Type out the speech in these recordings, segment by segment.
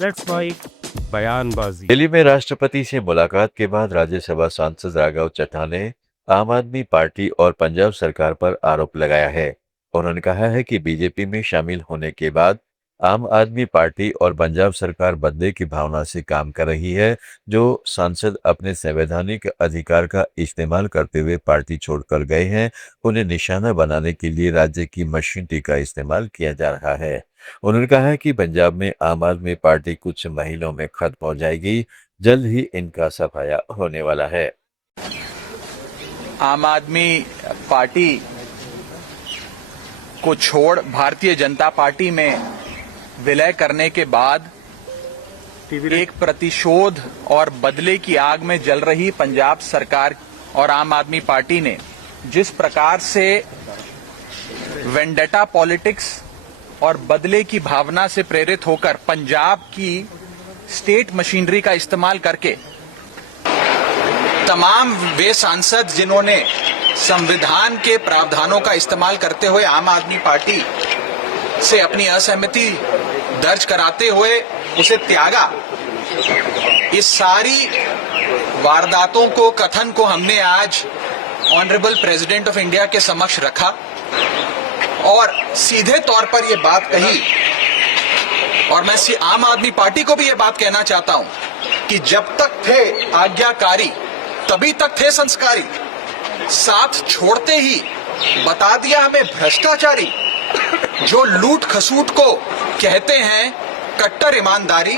Let's fight बयानबाजी। दिल्ली में राष्ट्रपति से मुलाकात के बाद राज्यसभा सांसद राघव चड्ढा ने आम आदमी पार्टी और पंजाब सरकार पर आरोप लगाया है। उन्होंने कहा है कि बीजेपी में शामिल होने के बाद आम आदमी पार्टी और पंजाब सरकार बदले की भावना से काम कर रही है। जो सांसद अपने संवैधानिक अधिकार का इस्तेमाल करते हुए पार्टी छोड़कर गए हैं, उन्हें निशाना बनाने के लिए राज्य की मशीनरी का इस्तेमाल किया जा रहा है। उन्होंने कहा है कि पंजाब में आम आदमी पार्टी कुछ महीनों में खत्म हो जाएगी। जल्द ही इनका सफाया होने वाला है। आम आदमी पार्टी को छोड़ भारतीय जनता पार्टी में विलय करने के बाद एक प्रतिशोध और बदले की आग में जल रही पंजाब सरकार और आम आदमी पार्टी ने जिस प्रकार से वेंडेटा पॉलिटिक्स और बदले की भावना से प्रेरित होकर पंजाब की स्टेट मशीनरी का इस्तेमाल करके तमाम वे सांसद जिन्होंने संविधान के प्रावधानों का इस्तेमाल करते हुए आम आदमी पार्टी से अपनी असहमति दर्ज कराते हुए उसे त्यागा, इस सारी वारदातों को, कथन को हमने आज ऑनरेबल प्रेसिडेंट ऑफ इंडिया के समक्ष रखा और सीधे तौर पर यह बात कही। और मैं आम आदमी पार्टी को भी यह बात कहना चाहता हूं कि जब तक थे आज्ञाकारी तभी तक थे संस्कारी, साथ छोड़ते ही बता दिया हमें भ्रष्टाचारी। जो लूट खसूट को कहते हैं कट्टर ईमानदारी,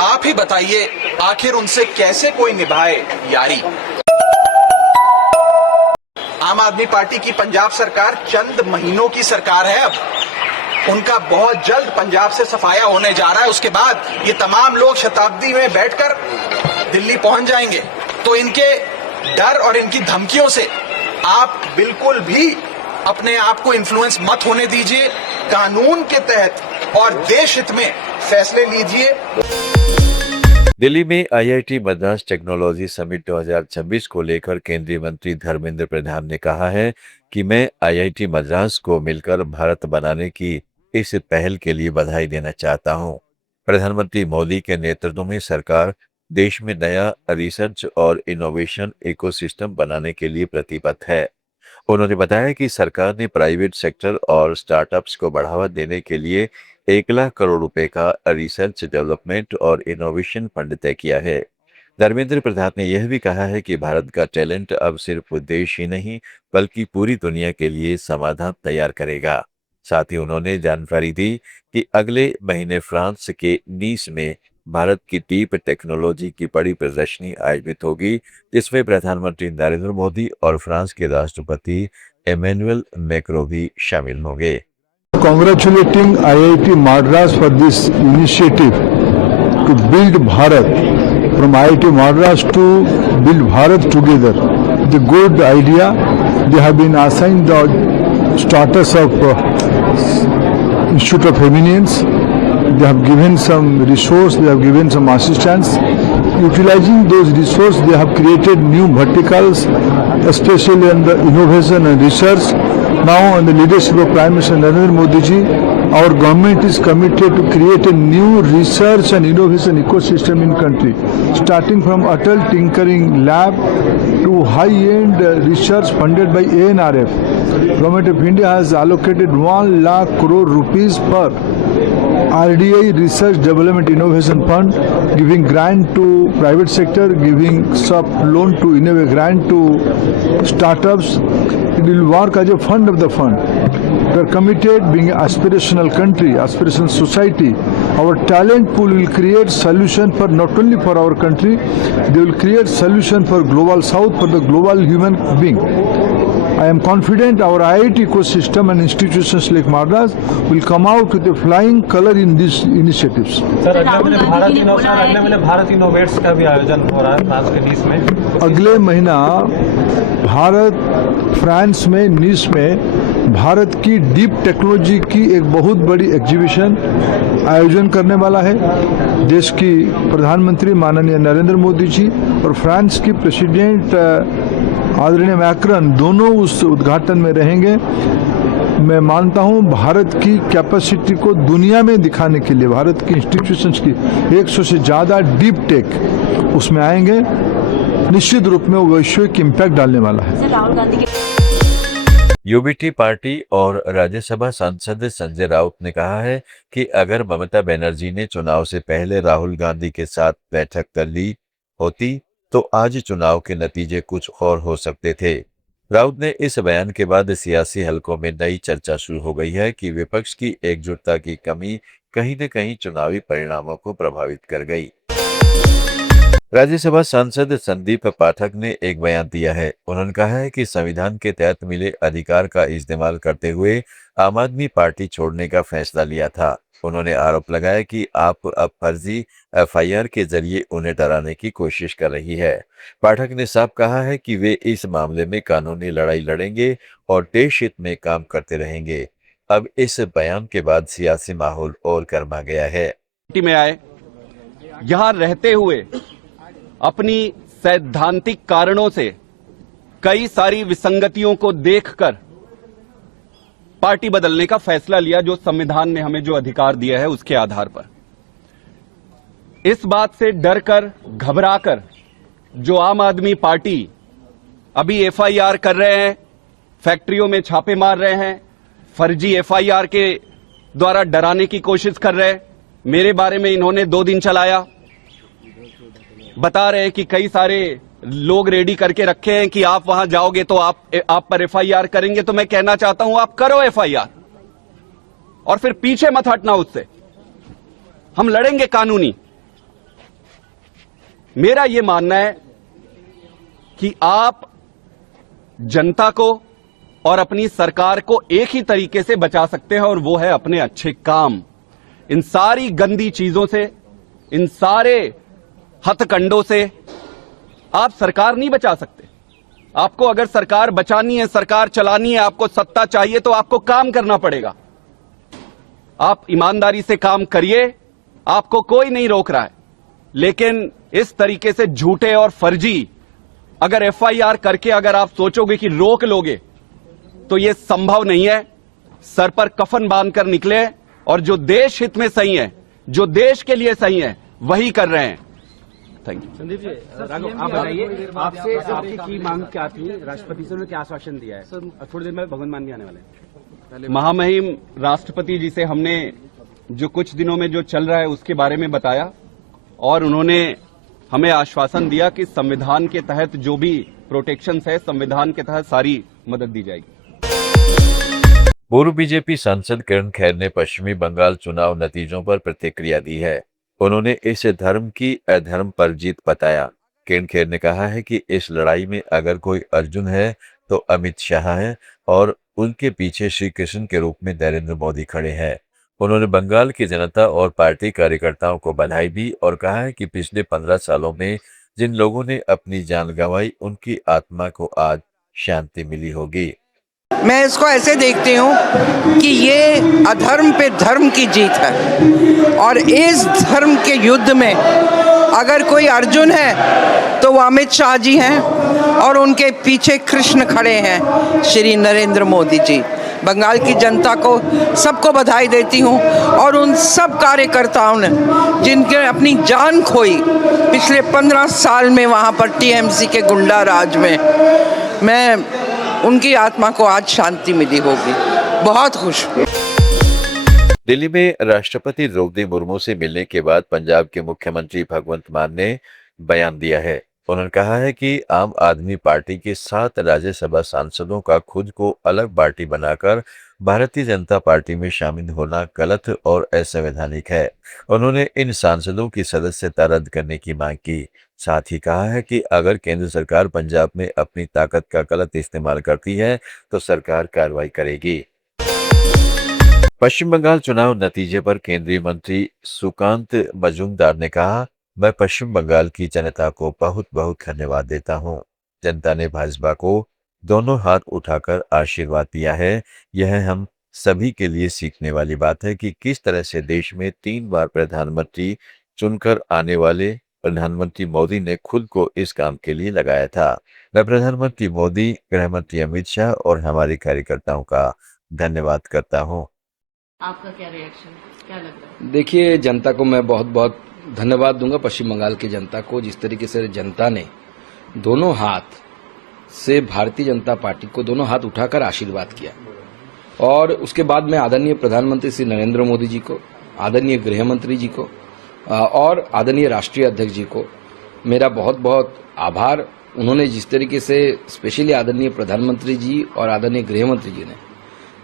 आप ही बताइए आखिर उनसे कैसे कोई निभाए यारी। आम आदमी पार्टी की पंजाब सरकार चंद महीनों की सरकार है। अब उनका बहुत जल्द पंजाब से सफाया होने जा रहा है। उसके बाद ये तमाम लोग शताब्दी में बैठकर दिल्ली पहुंच जाएंगे। तो इनके डर और इनकी धमकियों से आप बिल्कुल भी अपने आप को इन्फ्लुएंस मत होने दीजिए। कानून के तहत और देश हित में फैसले लीजिए। दिल्ली में आईआईटी मद्रास टेक्नोलॉजी समिट 2026 को लेकर केंद्रीय मंत्री धर्मेंद्र प्रधान ने कहा है कि मैं आईआईटी मद्रास को मिलकर भारत बनाने की इस पहल के लिए बधाई देना चाहता हूं। प्रधानमंत्री मोदी के नेतृत्व में सरकार देश में नया रिसर्च और इनोवेशन इकोसिस्टम बनाने के लिए प्रतिबद्ध है। उन्होंने बताया कि सरकार ने प्राइवेट सेक्टर और स्टार्टअप्स को बढ़ावा देने के लिए 1 लाख करोड़ रुपए का रिसर्च डेवलपमेंट और इनोवेशन फंड तय किया है। धर्मेंद्र प्रधान ने यह भी कहा है कि भारत का टैलेंट अब सिर्फ देश ही नहीं बल्कि पूरी दुनिया के लिए समाधान तैयार करेगा। साथ ही उन्होंने जानकारी दी कि अगले महीने फ्रांस के नीस में भारत की डीप टेक्नोलॉजी की बड़ी प्रदर्शनी आयोजित होगी, जिसमें प्रधानमंत्री नरेंद्र मोदी और फ्रांस के राष्ट्रपति एमेनुअल मैक्रों भी शामिल होंगे। Congratulating IIT Madras for this initiative to build Bharat, from IIT Madras to build Bharat together. The good idea. They have been assigned the status of Institute of Eminence. They have given some resource, they have given some assistance. Utilizing those resources, they have created new verticals, especially on the innovation and research. Now, on the leadership of Prime Minister Narendra Modi ji, our government is committed to create a new research and innovation ecosystem in country, starting from Atal Tinkering Lab to high-end research funded by ANRF. Government of India has allocated 1 lakh crore rupees per RDI Research Development Innovation Fund, giving grant to private sector, giving soft loan to innovate grant to startups. It will work as a fund of the fund. We are committed, being an aspirational country, aspirational society. Our talent pool will create solution for not only for our country, they will create solution for global south, for the global human being. I am confident our IIT ecosystem and institutions like Madras will come out with a flying color in these initiatives. Sir अगले महीने Bharat innovates का भी आयोजन हो रहा है France के नीस में। अगले महीना भारत फ्रांस में नीस में भारत की डीप टेक्नोलॉजी की एक बहुत बड़ी एग्जीबिशन आयोजन करने वाला है। देश की प्रधानमंत्री माननीय नरेंद्र मोदी जी और फ्रांस की प्रेसिडेंट आदरणीय मैक्रन दोनों उस उद्घाटन में रहेंगे। मैं मानता हूं भारत की कैपेसिटी को दुनिया में दिखाने के लिए भारत की इंस्टीट्यूशंस की 100 से ज़्यादा डीप टेक उसमें आएंगे, निश्चित रूप में वो वैश्विक इम्पैक्ट डालने वाला है। राहुल गांधी के यूबीटी पार्टी और राज्यसभा सांसद संजय राउत ने कहा है कि अगर ममता बनर्जी ने चुनाव से पहले राहुल गांधी के साथ बैठक कर ली होती तो आज चुनाव के नतीजे कुछ और हो सकते थे। राउत ने इस बयान के बाद सियासी हलकों में नई चर्चा शुरू हो गई है कि विपक्ष की एकजुटता की कमी कहीं न कहीं चुनावी परिणामों को प्रभावित कर गई। राज्यसभा सांसद संदीप पाठक ने एक बयान दिया है। उन्होंने कहा है कि संविधान के तहत मिले अधिकार का इस्तेमाल करते हुए आम आदमी पार्टी छोड़ने का फैसला लिया था। उन्होंने आरोप लगाया कि आप अब फर्जी एफआईआर के जरिए उन्हें डराने की कोशिश कर रही है। पाठक ने साफ कहा है कि वे इस मामले में कानूनी लड़ाई लड़ेंगे और देश हित में काम करते रहेंगे। अब इस बयान के बाद सियासी माहौल और गर्मा गया है। में आए, यहाँ रहते हुए अपनी सैद्धांतिक कारणों से कई सारी विसंगतियों को देखकर पार्टी बदलने का फैसला लिया, जो संविधान ने हमें जो अधिकार दिया है उसके आधार पर। इस बात से डरकर, घबराकर जो आम आदमी पार्टी अभी एफआईआर कर रहे हैं, फैक्ट्रियों में छापे मार रहे हैं, फर्जी एफआईआर के द्वारा डराने की कोशिश कर रहे हैं। मेरे बारे में इन्होंने 2 दिन चलाया, बता रहे हैं कि कई सारे लोग रेडी करके रखे हैं कि आप वहां जाओगे तो आप पर एफआईआर करेंगे। तो मैं कहना चाहता हूं, आप करो एफआईआर और फिर पीछे मत हटना उससे। हम लड़ेंगे कानूनी। मेरा यह मानना है कि आप जनता को और अपनी सरकार को एक ही तरीके से बचा सकते हैं और वो है अपने अच्छे काम। इन सारी गंदी चीजों से, इन सारे हथकंडों से आप सरकार नहीं बचा सकते। आपको अगर सरकार बचानी है, सरकार चलानी है, आपको सत्ता चाहिए तो आपको काम करना पड़ेगा। आप ईमानदारी से काम करिए, आपको कोई नहीं रोक रहा है। लेकिन इस तरीके से झूठे और फर्जी अगर एफआईआर करके अगर आप सोचोगे कि रोक लोगे तो यह संभव नहीं है। सर पर कफन बांधकर निकले और जो देश हित में सही है, जो देश के लिए सही है, वही कर रहे हैं। Thank you. संदीप जी, राघव आप बताइए, आपसे आपकी की मांग क्या थी? राष्ट्रपति से उन्होंने क्या आश्वासन दिया है? थोड़ी देर में भगवंत मान भी आने वाले हैं। महामहिम राष्ट्रपति जी से हमने जो कुछ दिनों में जो चल रहा है उसके बारे में बताया और उन्होंने हमें आश्वासन दिया कि संविधान के तहत जो भी प्रोटेक्शंस है, संविधान के तहत सारी मदद दी जाएगी। पूर्व बीजेपी सांसद किरण खेर ने पश्चिमी बंगाल चुनाव नतीजों पर प्रतिक्रिया दी है। उन्होंने इस धर्म की अधर्म पर जीत बताया। किरण खेर ने कहा है कि इस लड़ाई में अगर कोई अर्जुन है तो अमित शाह है और उनके पीछे श्री कृष्ण के रूप में नरेंद्र मोदी खड़े हैं। उन्होंने बंगाल की जनता और पार्टी कार्यकर्ताओं को बधाई दी और कहा है कि पिछले 15 सालों में जिन लोगों ने अपनी जान गंवाई, उनकी आत्मा को आज शांति मिली होगी। मैं इसको ऐसे देखती हूँ कि ये अधर्म पे धर्म की जीत है और इस धर्म के युद्ध में अगर कोई अर्जुन है तो वो अमित शाह जी हैं और उनके पीछे कृष्ण खड़े हैं, श्री नरेंद्र मोदी जी। बंगाल की जनता को सबको बधाई देती हूँ और उन सब कार्यकर्ताओं ने जिनके अपनी जान खोई पिछले 15 साल में वहाँ पर टीएमसी के गुंडा राज में, मैं उनकी आत्मा को आज शांति मिली होगी। बहुत खुश हूँ। दिल्ली में राष्ट्रपति द्रौपदी मुर्मू से मिलने के बाद पंजाब के मुख्यमंत्री भगवंत मान ने बयान दिया है। उन्होंने कहा है कि आम आदमी पार्टी के 7 राज्यसभा सांसदों का खुद को अलग पार्टी बनाकर भारतीय जनता पार्टी में शामिल होना गलत और असंवैधानिक है। उन्होंने इन सांसदों की सदस्यता रद्द करने की मांग की। साथ ही कहा है कि अगर केंद्र सरकार पंजाब में अपनी ताकत का गलत इस्तेमाल करती है तो सरकार कार्रवाई करेगी। पश्चिम बंगाल चुनाव नतीजे पर केंद्रीय मंत्री सुकांत मजूमदार ने कहा, मैं पश्चिम बंगाल की जनता को बहुत बहुत धन्यवाद देता हूं। जनता ने भाजपा को दोनों हाथ उठाकर आशीर्वाद दिया है। यह हम सभी के लिए सीखने वाली बात है कि किस तरह से देश में 3 बार प्रधानमंत्री चुनकर आने वाले प्रधानमंत्री मोदी ने खुद को इस काम के लिए लगाया था। मैं प्रधानमंत्री मोदी, गृह मंत्री अमित शाह और हमारे कार्यकर्ताओं का धन्यवाद करता हूँ। आपका क्या रिएक्शन, क्या लग रहा है? देखिए, जनता को मैं बहुत बहुत धन्यवाद दूंगा, पश्चिम बंगाल की जनता को, जिस तरीके से जनता ने दोनों हाथ से भारतीय जनता पार्टी को दोनों हाथ उठाकर आशीर्वाद किया। और उसके बाद मैं आदरणीय प्रधानमंत्री श्री नरेंद्र मोदी जी को, आदरणीय गृह मंत्री जी को और आदरणीय राष्ट्रीय अध्यक्ष जी को मेरा बहुत बहुत आभार। उन्होंने जिस तरीके से, स्पेशली आदरणीय प्रधानमंत्री जी और आदरणीय गृह मंत्री जी ने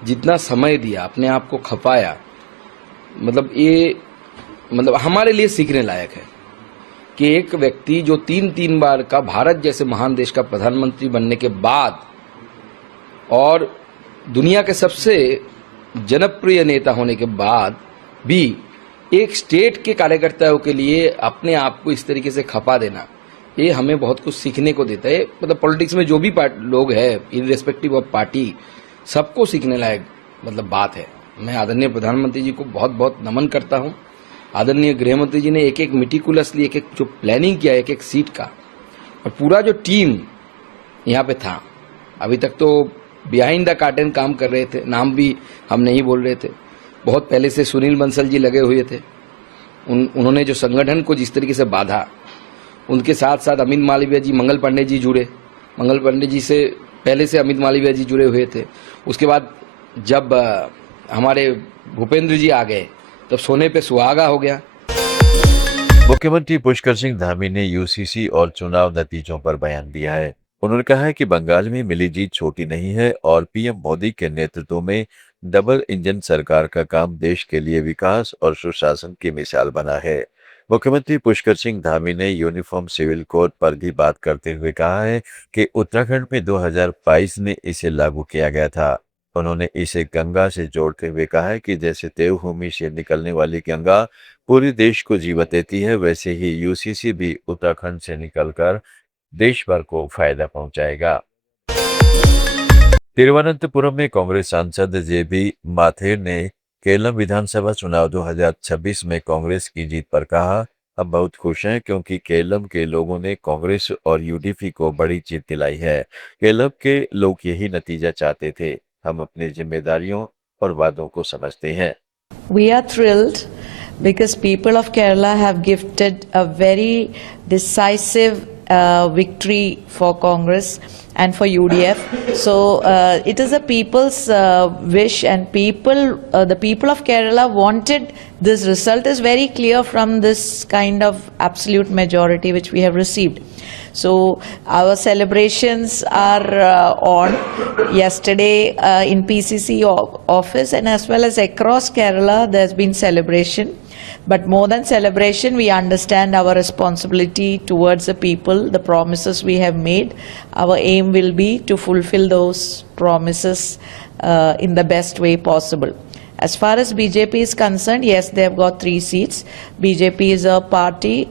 जितना समय दिया, अपने आप को खपाया, ये हमारे लिए सीखने लायक है कि एक व्यक्ति जो तीन बार का भारत जैसे महान देश का प्रधानमंत्री बनने के बाद और दुनिया के सबसे जनप्रिय नेता होने के बाद भी एक स्टेट के कार्यकर्ताओं के लिए अपने आप को इस तरीके से खपा देना, ये हमें बहुत कुछ सीखने को देता है। पॉलिटिक्स में जो भी लोग हैं, इररेस्पेक्टिव ऑफ पार्टी, सबको सीखने लायक बात है। मैं आदरणीय प्रधानमंत्री जी को बहुत बहुत नमन करता हूं। आदरणीय गृह मंत्री जी ने एक एक मेटिकुलसली एक जो प्लानिंग किया, एक एक सीट का, और पूरा जो टीम यहाँ पे था, अभी तक तो बिहाइंड द कर्टन काम कर रहे थे, नाम भी हम नहीं बोल रहे थे। बहुत पहले से सुनील बंसल जी लगे हुए थे, उन्होंने जो संगठन को जिस तरीके से बांधा, उनके साथ साथ अमित मालवीय जी, मंगल पांडे जी जुड़े। मंगल पांडे जी से पहले से अमित मालवीय जी जुड़े हुए थे। उसके बाद जब हमारे भूपेंद्र जी आ गए, तब सोने पे सुहागा हो गया। मुख्यमंत्री पुष्कर सिंह धामी ने यूसीसी और चुनाव नतीजों पर बयान दिया है। उन्होंने कहा है कि बंगाल में मिली जीत छोटी नहीं है और पीएम मोदी के नेतृत्व में डबल इंजन सरकार का काम देश के लिए विकास और सुशासन की मिसाल बना है। मुख्यमंत्री पुष्कर सिंह धामी ने यूनिफॉर्म सिविल कोड पर भी बात करते हुए कहा है कि उत्तराखंड में 2022 में इसे लागू किया गया था। उन्होंने इसे गंगा से जोड़ते हुए कहा है कि जैसे देवभूमि से निकलने वाली गंगा पूरे देश को जीवन देती है, वैसे ही यूसीसी भी उत्तराखंड से निकलकर देश भर को फायदा पहुंचाएगा। तिरुवनंतपुरम में कांग्रेस सांसद जेबी माथेर ने केरलम विधानसभा चुनाव 2026 में कांग्रेस की जीत पर कहा, हम बहुत खुश हैं क्योंकि केरलम के लोगों ने कांग्रेस और यूडीपी को बड़ी जीत दिलाई है। केरलम के लोग यही नतीजा चाहते थे। हम अपनी जिम्मेदारियों और वादों को समझते हैं। We are thrilled because people of Kerala have gifted a very decisive victory for Congress and for UDF. So it is a people's wish, and the people of Kerala wanted this result. Is very clear from this kind of absolute majority which we have received. So our celebrations are on. Yesterday in PCC office and as well as across Kerala there's been celebration. But more than celebration, we understand our responsibility towards the people, the promises we have made. Our aim will be to fulfill those promises in the best way possible. As far as BJP is concerned, yes, they have got 3 seats. BJP is a party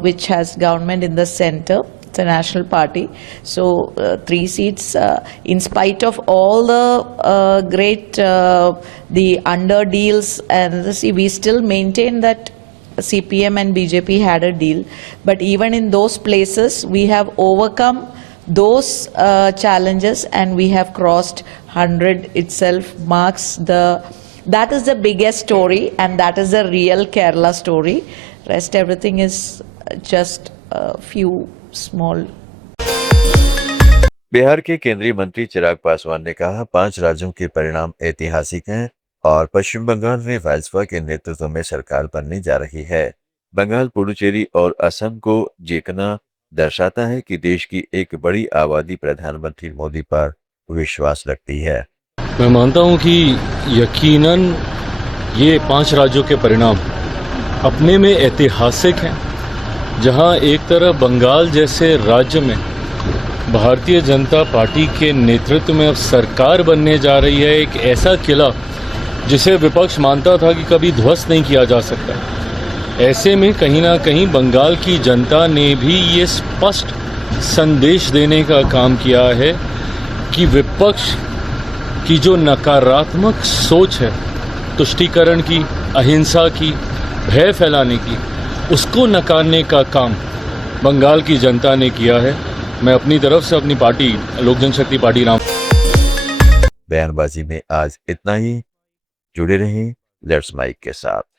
which has government in the center. It's a national party. So 3 seats, in spite of all the great, the under deals, and see, we still maintain that CPM and BJP had a deal. But even in those places, we have overcome those challenges and we have crossed 100 itself marks that is the biggest story, and that is the real Kerala story. Rest everything is just a few small. Bihar के केंद्रीय मंत्री चिराग पासवान ने कहा, 5 राज्यों के परिणाम ऐतिहासिक हैं और पश्चिम बंगाल में भाजपा के नेतृत्व में सरकार बनने जा रही है। बंगाल, पुडुचेरी और असम को जीतना दर्शाता है कि देश की एक बड़ी आबादी प्रधानमंत्री मोदी पर विश्वास रखती है। मैं मानता हूं कि यकीनन ये 5 राज्यों के परिणाम अपने में ऐतिहासिक हैं, जहां एक तरफ बंगाल जैसे राज्य में भारतीय जनता पार्टी के नेतृत्व में अब सरकार बनने जा रही है, एक ऐसा किला जिसे विपक्ष मानता था कि कभी ध्वस्त नहीं किया जा सकता। ऐसे में कहीं ना कहीं बंगाल की जनता ने भी ये स्पष्ट संदेश देने का काम किया है कि विपक्ष की जो नकारात्मक सोच है, तुष्टीकरण की, अहिंसा की, भय फैलाने की, उसको नकारने का काम बंगाल की जनता ने किया है। मैं अपनी तरफ से अपनी पार्टी लोक जनशक्ति पार्टी राम बयानबाजी में आज इतना ही। जुड़े रहें लेट्स माइक के साथ।